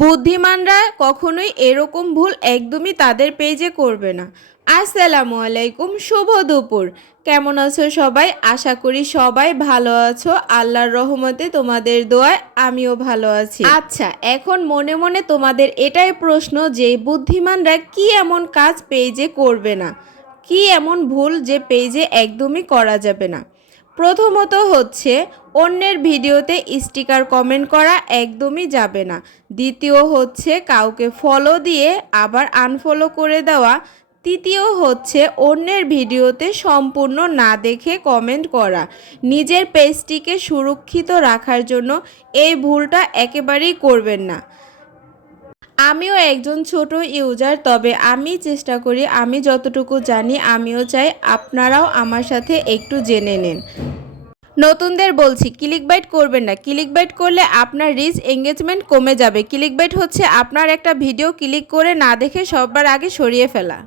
বুদ্ধিমানরা কখনোই এরকম ভুল একদমই তাদের পেজে করবে না। আসসালামু আলাইকুম, শুভ দুপুর। কেমন আছো সবাই? আশা করি সবাই ভালো আছো। আল্লাহর রহমতে তোমাদের দোয়ায় আমিও ভালো আছি। আচ্ছা, এখন মনে মনে তোমাদের এটাই প্রশ্ন যে বুদ্ধিমানরা কি এমন কাজ পেজে করবে না, কি এমন ভুল যে পেজে একদমই করা যাবে না। প্রথমত হচ্ছে অন্যের ভিডিওতে স্টিকার কমেন্ট করা একদমই যাবে না। দ্বিতীয় হচ্ছে কাউকে ফলো দিয়ে আবার আনফলো করে দেওয়া। তৃতীয় হচ্ছে অন্যের ভিডিওতে সম্পূর্ণ না দেখে কমেন্ট করা। নিজের পেজটিকে সুরক্ষিত রাখার জন্য এই ভুলটা একেবারেই করবেন না। আমিও একজন ছোট ইউজার, তবে আমি চেষ্টা করি, আমি যতটুকু জানি আমিও চাই আপনারাও আমার সাথে একটু জেনে নিন। নতুনদের বলছি, ক্লিকবাইট করবেন না। ক্লিকবাইট করলে আপনার রিচ এঙ্গেজমেন্ট কমে যাবে। ক্লিকবাইট হচ্ছে আপনার একটা ভিডিও ক্লিক করে না দেখে সবার আগে সরিয়ে ফেলা।